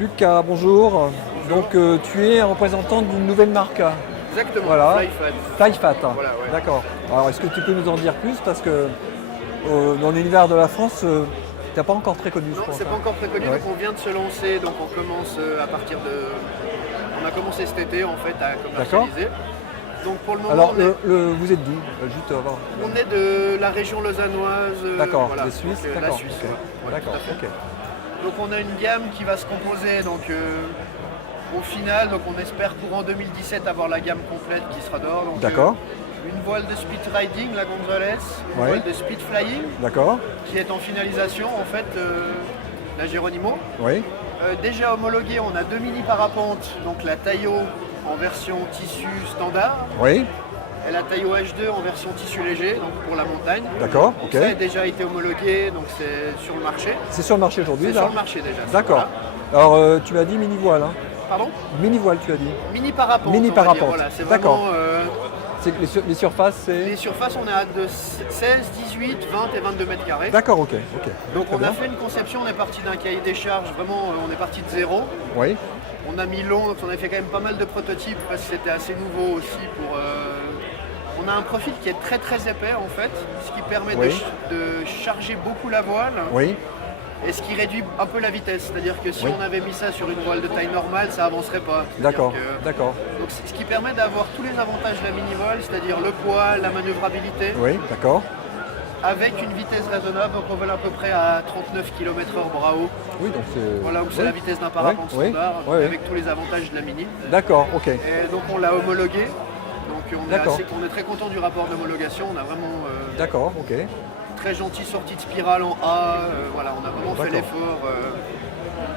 Lucas, bonjour. Donc tu es un représentant d'une nouvelle marque. Exactement, Voilà. FlyFat. FlyFat. Voilà, ouais. D'accord. Alors est-ce que tu peux nous en dire plus parce que dans l'univers de la France, tu n'es pas encore très connu, je Non, pense. c'est pas encore très connu, Ouais. donc on vient de se lancer, donc on commence à partir de... On a commencé cet été en fait à commercialiser. Donc pour le moment, Alors on vous êtes d'où Juste avant. est de la région lausannoise. D'accord, voilà, les Suisses. donc, la D'accord. Suisse. Ok. Ouais, D'accord. tout à fait. Ok. Donc on a une gamme qui va se composer, donc au final, donc on espère courant 2017 avoir la gamme complète qui sera dehors. Donc, D'accord. une voile de speed riding, la Gonzales, une Ouais. voile de speed flying D'accord. qui est en finalisation en fait, la Geronimo. Oui. Déjà homologué, on a deux mini parapentes, donc la Taio en version tissu standard Oui. et la Taio H2 en version tissu léger, donc pour la montagne. D'accord. Donc Ok. ça a déjà été homologué, donc c'est sur le marché. C'est sur le marché aujourd'hui C'est là. sur le marché déjà. D'accord. Voilà. Alors tu m'as dit mini voile. Hein. Pardon? Mini voile, tu as dit. Mini parapente. Mini on va dire, parapente. Voilà, c'est D'accord. vraiment. C'est que les surfaces, c'est. Les surfaces, on est à de 16, 18, 20 et 22 mètres carrés. D'accord. Ok. Ok. Donc Très on bien. a fait une conception, on est parti d'un cahier des charges, vraiment on est parti de zéro. Oui. On a mis long, donc on a fait quand même pas mal de prototypes parce que c'était assez nouveau aussi pour. On a un profil qui est très très épais en fait, ce qui permet Oui. de charger beaucoup la voile Oui. et ce qui réduit un peu la vitesse. C'est-à-dire que si Oui. on avait mis ça sur une voile de taille normale, ça avancerait pas. C'est-à-dire D'accord. que- D'accord. Donc c'est ce qui permet d'avoir tous les avantages de la mini-voile, c'est-à-dire le poids, la manœuvrabilité, Oui. D'accord. avec une vitesse raisonnable, donc on vole à peu près à 39 km/h bras haut. Oui. Donc c'est. Voilà où c'est Oui. la vitesse d'un parapente Oui, oui, standard, oui, oui. avec tous les avantages de la mini. D'accord. Ok. Et donc on l'a homologué. Donc D'accord. on est très content du rapport d'homologation. On a vraiment D'accord. Ok. très gentille sortie de spirale en A. Voilà, on a vraiment fait D'accord. l'effort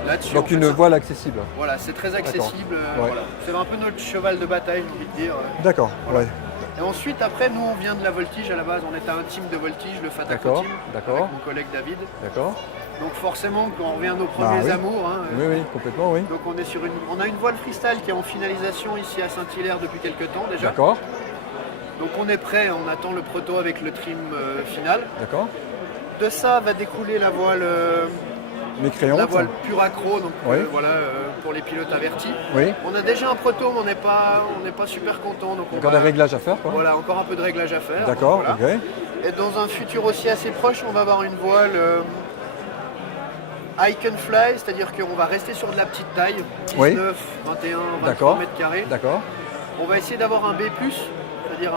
là-dessus. Donc En fait, une voile accessible. Voilà, c'est très accessible. Ouais. Voilà. C'est un peu notre cheval de bataille, j'ai envie de dire. D'accord. Voilà. Ouais. Et ensuite, après, nous, on vient de la voltige. À la base, on était un team de voltige, le Fataco D'accord. Team, D'accord. avec mon collègue David. D'accord. Donc forcément, quand on revient à nos premiers oui. amours, hein, Oui. Oui. Complètement. Oui. donc on a une voile freestyle qui est en finalisation ici à Saint-Hilaire depuis quelques temps déjà. D'accord. Donc on est prêt, on attend le proto avec le trim final. D'accord. De ça va découler la voile, Mes crayons. la voile pure accro, donc Oui. voilà, pour les pilotes avertis. Oui. On a déjà un proto, mais on n'est pas super content. Donc on Encore va- des réglages à faire, quoi. Voilà, encore un peu de réglage à faire. D'accord. Voilà. Ok. Et dans un futur aussi assez proche, on va avoir une voile Icon Fly, c'est-à-dire qu'on va rester sur de la petite taille, 19, Oui. 21, 23 D'accord. mètres carrés. D'accord. On va essayer d'avoir un B+, c'est-à-dire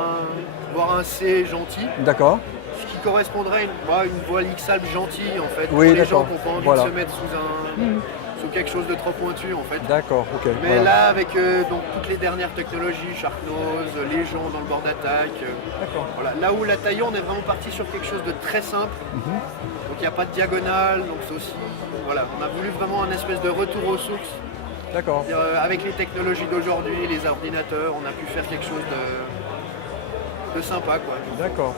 voire un C gentil, D'accord. ce qui correspondrait à une voile X-Alp gentille en fait, Oui, pour les gens d'accord. qui n'ont pas envie Voilà. de se mettre sous quelque chose de trop pointu en fait. D'accord. Ok. Mais Voilà. là, avec donc, toutes les dernières technologies, Sharknose, les gens dans le bord d'attaque, D'accord. voilà. Là où la Taillon, on est vraiment parti sur quelque chose de très simple, Mhm. donc il n'y a pas de diagonale, donc c'est aussi, voilà, on a voulu vraiment un espèce de retour aux sources. D'accord. C'est-à-dire, avec les technologies d'aujourd'hui, les ordinateurs, on a pu faire quelque chose de sympa, quoi. D'accord.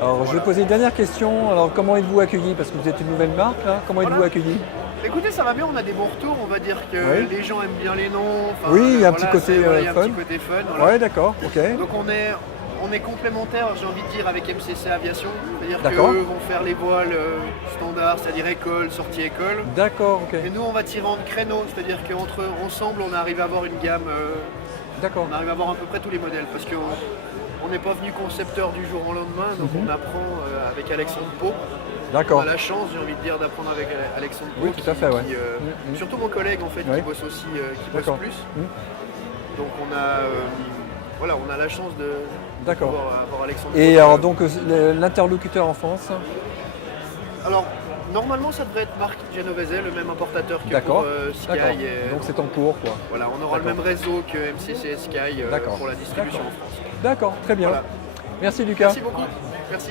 Alors, je vais Voilà. poser une dernière question. Alors, comment êtes-vous accueillis? Parce que vous êtes une nouvelle marque, là. Comment êtes-vous Voilà. accueillis? Écoutez, ça va bien, on a des bons retours, on va dire que Oui. les gens aiment bien les noms. Enfin, Oui, il y a un voilà, petit côté, c'est- voilà, il y a fun. un petit côté fun. Voilà. Ouais, d'accord. Ok. Donc on est complémentaires, j'ai envie de dire, avec MCC Aviation. C'est-à-dire D'accord. qu'eux vont faire les voiles standards, c'est-à-dire école, sortie école. D'accord. Ok. Et nous, on va tirer en créneau, c'est-à-dire qu'ensemble, on arrive à avoir une gamme, D'accord. on arrive à avoir à peu près tous les modèles. Parce qu'on on n'est pas venu concepteur du jour au lendemain, donc on apprend avec Alexandre Pau. On D'accord. a la chance, j'ai envie de dire, d'apprendre avec Alexandre Pau. Oui, tout à fait, ouais. Surtout mon collègue, en fait, Ouais. qui bosse aussi, qui bosse D'accord. plus. Mm. Donc voilà, on a la chance de D'accord. pouvoir avoir Alexandre Et Pau. alors, donc, l'interlocuteur en France? Alors, normalement, ça devrait être Marc Genovese, le même importateur que D'accord. pour Sky. D'accord. Et Donc, c'est en cours, quoi. voilà, on aura le D'accord. même réseau que MCC et Sky D'accord. pour la distribution D'accord. en France. D'accord. Très bien. Voilà. Merci, Lucas. Merci beaucoup. Merci.